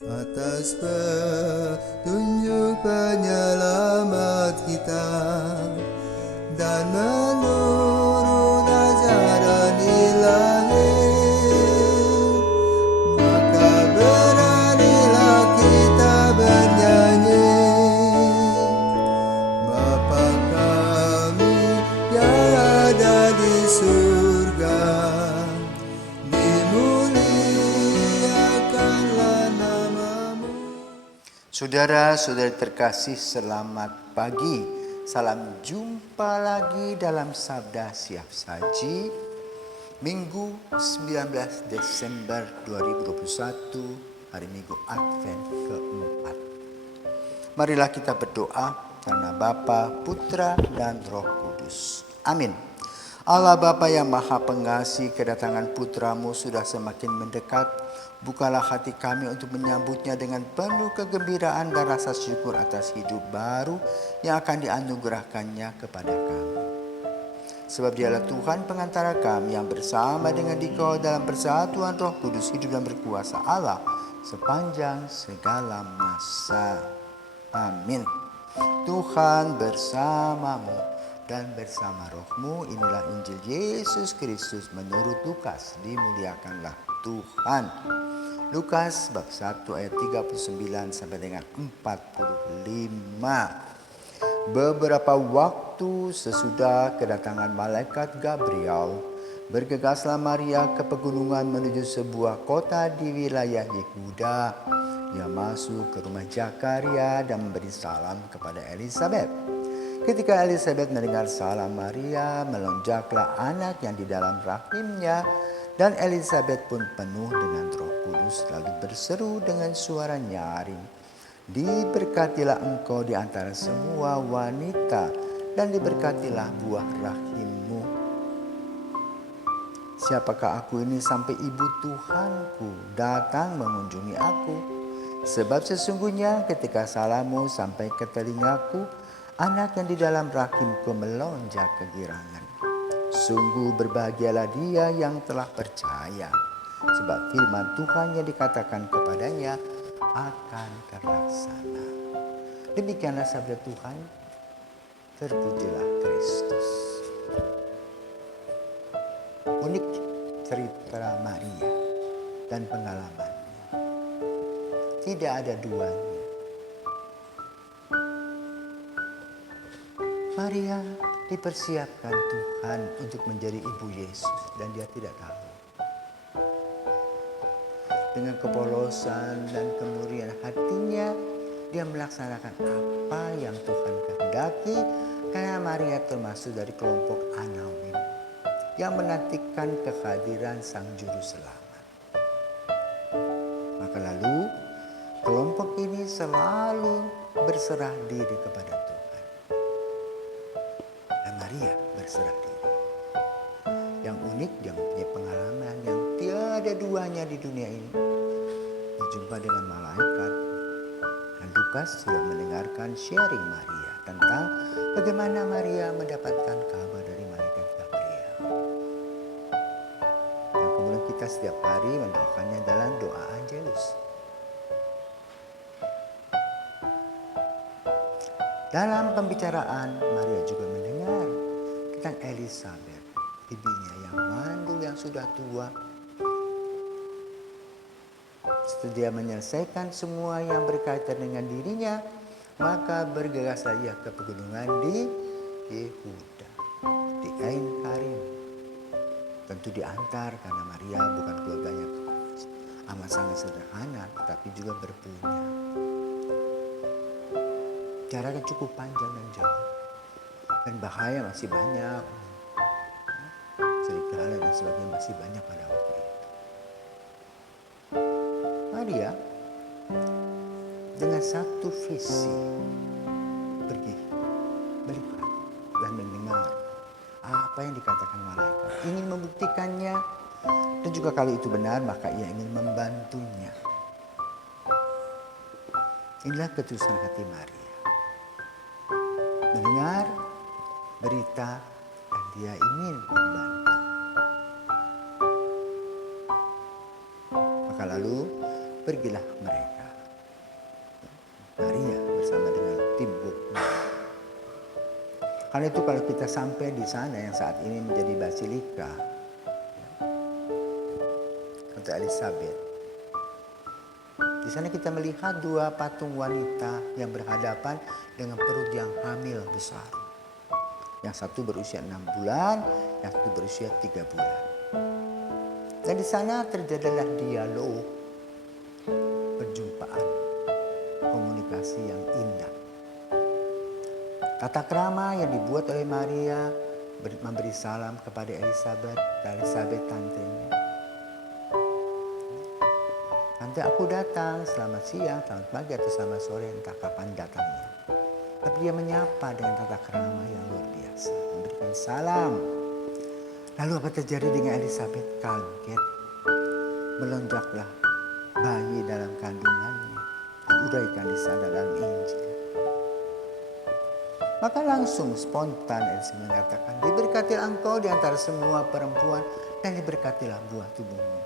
Atas petunjuk penyelamat kita dan menurut ajaran ilahi, maka beranilah kita bernyanyi. Bapa kami yang ada di surga, dimuliakanlah namamu. Saudara-saudari terkasih, selamat pagi. Salam jumpa lagi dalam Sabda Siap Saji, Minggu 19 Desember 2021, hari Minggu Advent keempat. Marilah kita berdoa karena Bapa, Putra, dan Roh Kudus. Amin. Allah Bapa yang Maha Pengasih, kedatangan Putramu sudah semakin mendekat. Bukalah hati kami untuk menyambutnya dengan penuh kegembiraan dan rasa syukur atas hidup baru yang akan dianugerahkannya kepada kami. Sebab Dialah Tuhan pengantara kami yang bersama dengan Dikau dalam persatuan Roh Kudus hidup dan berkuasa Allah sepanjang segala masa. Amin. Tuhan bersamamu dan bersama rohmu. Inilah Injil Yesus Kristus menurut Lukas. Dimuliakanlah Tuhan. Lukas bab 1 ayat 39 sampai dengan 45. Beberapa waktu sesudah kedatangan malaikat Gabriel, bergegaslah Maria ke pegunungan menuju sebuah kota di wilayah Yehuda. Ia masuk ke rumah Zakaria dan memberi salam kepada Elisabet. Ketika Elisabet mendengar salam Maria, melonjaklah anak yang di dalam rahimnya, dan Elisabet pun penuh dengan Roh Kudus lalu berseru dengan suara nyaring, "Diberkatilah engkau di antara semua wanita, dan diberkatilah buah rahimmu. Siapakah aku ini sampai ibu Tuhanku datang mengunjungi aku? Sebab sesungguhnya ketika salammu sampai ke telingaku, anak yang di dalam rahimku melonjak kegirangan. Sungguh berbahagialah dia yang telah percaya, sebab firman Tuhan yang dikatakan kepadanya akan terlaksana." Demikianlah sabda Tuhan. Terpujilah Kristus. Unik cerita Maria dan pengalamannya. Tidak ada duanya. Maria dipersiapkan Tuhan untuk menjadi ibu Yesus dan dia tidak tahu. Dengan kepolosan dan kemurnian hatinya, dia melaksanakan apa yang Tuhan kehendaki, karena Maria termasuk dari kelompok Anawim yang menantikan kehadiran Sang Juru Selamat. Maka lalu kelompok ini selalu berserah diri kepada Tuhan. Dan Maria berserah diri. Yang unik, dia mempunyai pengalaman yang tiada duanya di dunia ini. Berjumpa dengan malaikat. Dan Lukas sudah mendengarkan sharing Maria tentang bagaimana Maria mendapatkan kabar dari malaikat Gabriel. Dan kemudian kita setiap hari mendoakannya dalam doa Angelus. Dalam pembicaraan, Maria juga mendengar tentang Elisabet, bibinya yang mandul yang sudah tua. Setelah dia menyelesaikan semua yang berkaitan dengan dirinya, maka bergegaslah ia ke pegunungan di Yehuda, di Ain Karim. Tentu diantar karena Maria bukan keluarganya amat sangat sederhana, tetapi juga berpunya. Jaraknya cukup panjang dan jauh, dan bahaya masih banyak. Serigala dan sebagainya masih banyak pada waktu itu. Maria dengan satu visi pergi melihat dan mendengar apa yang dikatakan malaikat, ingin membuktikannya, dan juga kalau itu benar maka ia ingin membantunya. Inilah ketulusan hati Maria. Mendengar berita dan dia ingin membantu. Maka lalu pergilah mereka Maria bersama dengan tim Bukna. Karena itu kalau kita sampai di sana yang saat ini menjadi basilika untuk Elizabeth, di sana kita melihat dua patung wanita yang berhadapan dengan perut yang hamil besar. Yang satu berusia 6 bulan, yang satu berusia 3 bulan. Dan di sana terjadilah dialog, perjumpaan, komunikasi yang indah. Tata krama yang dibuat oleh Maria memberi salam kepada Elizabeth tantenya. Tante, aku datang, selamat siang, selamat pagi, atau selamat sore, entah kapan datangnya. Tapi dia menyapa dengan tata krama yang luar biasa, memberikan salam. Lalu apa terjadi dengan Elizabeth? Kaget, melonjaklah bayi dalam kandungannya, diuraikan di sana dalam Injil. Maka langsung spontan Elizabeth mengatakan, diberkatilah engkau di antara semua perempuan dan diberkatilah buah tubuhmu.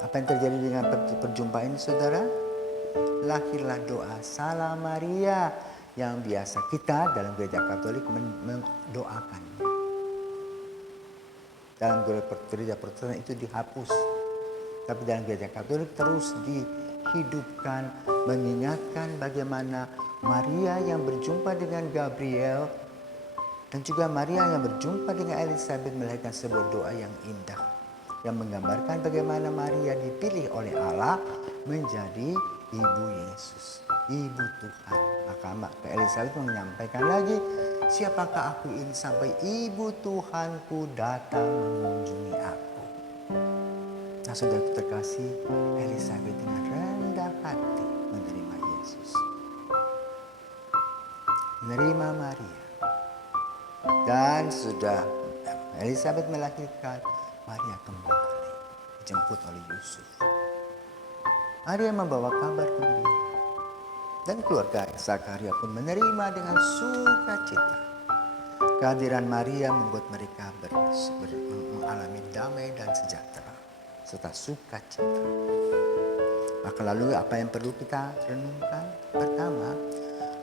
Apa yang terjadi dengan perjumpaan ini, saudara? Lahirlah doa Salam Maria yang biasa kita dalam gereja Katolik mendoakannya. Dalam gereja Protestan itu dihapus. Tapi dalam gereja Katolik terus dihidupkan, mengingatkan bagaimana Maria yang berjumpa dengan Gabriel dan juga Maria yang berjumpa dengan Elizabeth melahirkan sebuah doa yang indah, yang menggambarkan bagaimana Maria dipilih oleh Allah menjadi ibu Yesus, ibu Tuhan. Maka Elizabeth menyampaikan lagi, siapakah aku ini sampai ibu Tuhanku datang mengunjungi aku. Nah, saudara terkasih, Elizabeth dengan rendah hati menerima Yesus, menerima Maria. Dan sudah Elizabeth melahirkan, Maria kembali dijemput oleh Yusuf. Maria membawa kabar gembira. Dan keluarga Zakaria pun menerima dengan sukacita. Kehadiran Maria membuat mereka mengalami damai dan sejahtera serta sukacita. Maka lalu apa yang perlu kita renungkan? Pertama,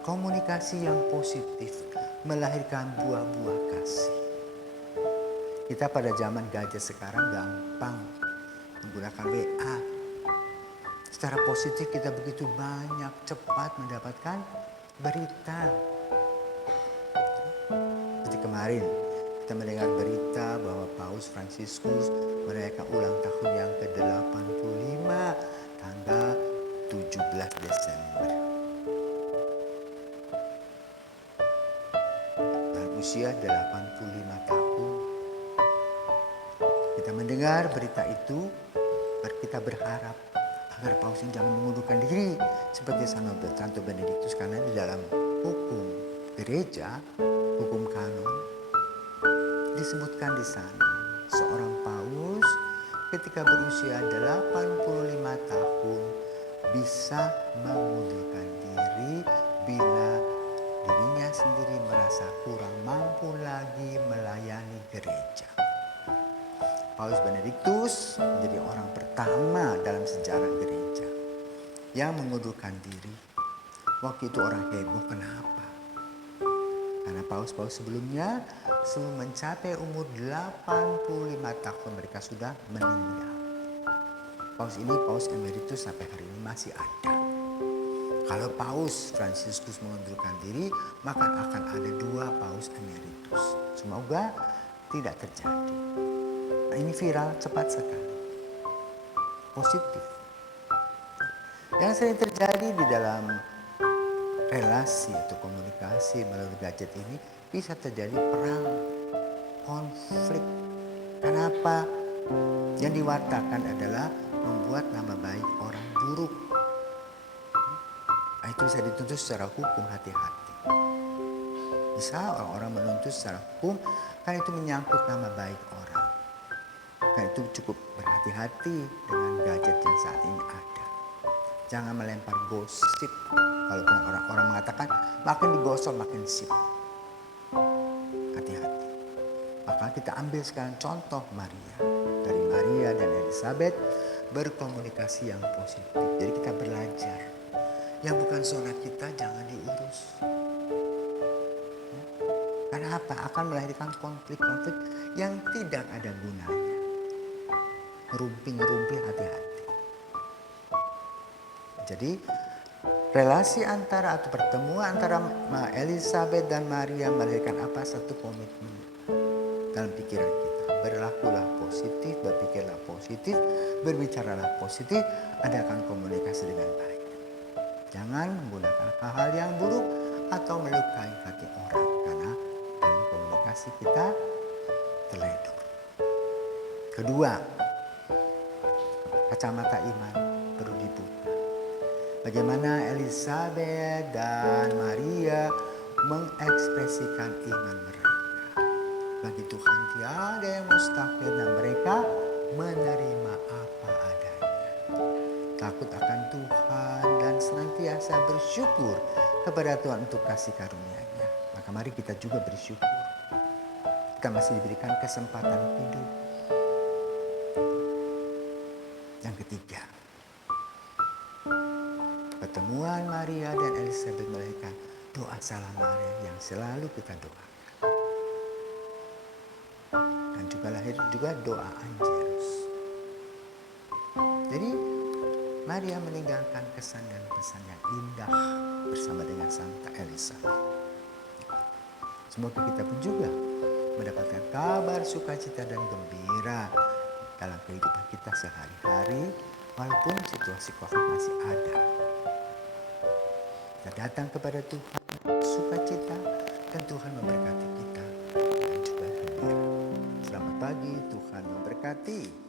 komunikasi yang positif melahirkan buah-buah kasih. Kita pada zaman gadget sekarang gampang menggunakan WA. Secara positif kita begitu banyak cepat mendapatkan berita. Seperti kemarin kita mendengar berita bahwa Paus Fransiskus merayakan ulang tahun yang ke-85 tanggal 17 Desember. Dalam usia 85 tahun. Kita mendengar berita itu, kita berharap agar Paus ini jangan mengundurkan diri seperti Santo Benediktus, karena di dalam hukum gereja, hukum kanon disebutkan di sana seorang Paus ketika berusia 85 tahun bisa mengundurkan diri bila dirinya sendiri merasa kurang mampu lagi melayani gereja. Paus Benediktus menjadi orang pertama dalam sejarah gereja yang mengundurkan diri. Waktu itu orang heboh, kenapa? Karena paus-paus sebelumnya sebelum mencapai umur 85 tahun mereka sudah meninggal. Paus ini, Paus Emeritus, sampai hari ini masih ada. Kalau Paus Fransiskus mengundurkan diri, maka akan ada 2 Paus Emeritus. Semoga tidak terjadi. Nah, ini viral cepat sekali. Positif. Yang sering terjadi di dalam relasi atau komunikasi melalui gadget ini bisa terjadi perang, konflik. Kenapa? Yang diwartakan adalah membuat nama baik orang buruk. Nah, itu bisa dituntut secara hukum, hati-hati. Bisa orang-orang menuntut secara hukum karena itu menyangkut nama baik orang. Karena itu cukup berhati-hati dengan gadget yang saat ini ada. Jangan melempar gosip. Walaupun orang-orang mengatakan makin digosok makin sip. Hati-hati. Maka kita ambil sekarang contoh Maria. Dari Maria dan Elizabeth, berkomunikasi yang positif. Jadi kita belajar. Yang bukan zona kita jangan diurus. Karena apa? Akan melahirkan konflik-konflik yang tidak ada gunanya. Ngerumpi-ngerumpi hati-hati. Jadi relasi antara atau pertemuan antara Elizabeth dan Maria melahirkan apa? Satu komitmen dalam pikiran kita. Berlakulah positif, berpikirlah positif, berbicaralah positif, adakan komunikasi dengan baik. Jangan menggunakan hal-hal yang buruk atau melukai hati orang. Karena dalam komunikasi kita teledor. Kedua, kacamata iman perlu dibuka. Bagaimana Elizabeth dan Maria mengekspresikan iman mereka. Bagi Tuhan tiada yang mustahil dan mereka menerima apa adanya. Takut akan Tuhan dan senantiasa bersyukur kepada Tuhan untuk kasih karunia-Nya. Maka mari kita juga bersyukur. Kita masih diberikan kesempatan hidup. Yang ketiga, pertemuan Maria dan Elizabeth melahirkan doa salam Maria yang selalu kita doakan. Dan juga lahir juga doa Angelus. Jadi Maria meninggalkan kesan dan pesan yang indah bersama dengan Santa Elizabeth. Semoga kita pun juga mendapatkan kabar sukacita dan gembira dalam kehidupan kita sehari-hari, walaupun situasi COVID masih ada. Kita datang kepada Tuhan, sukacita, dan Tuhan memberkati kita dan juga gembira. Selamat pagi, Tuhan memberkati.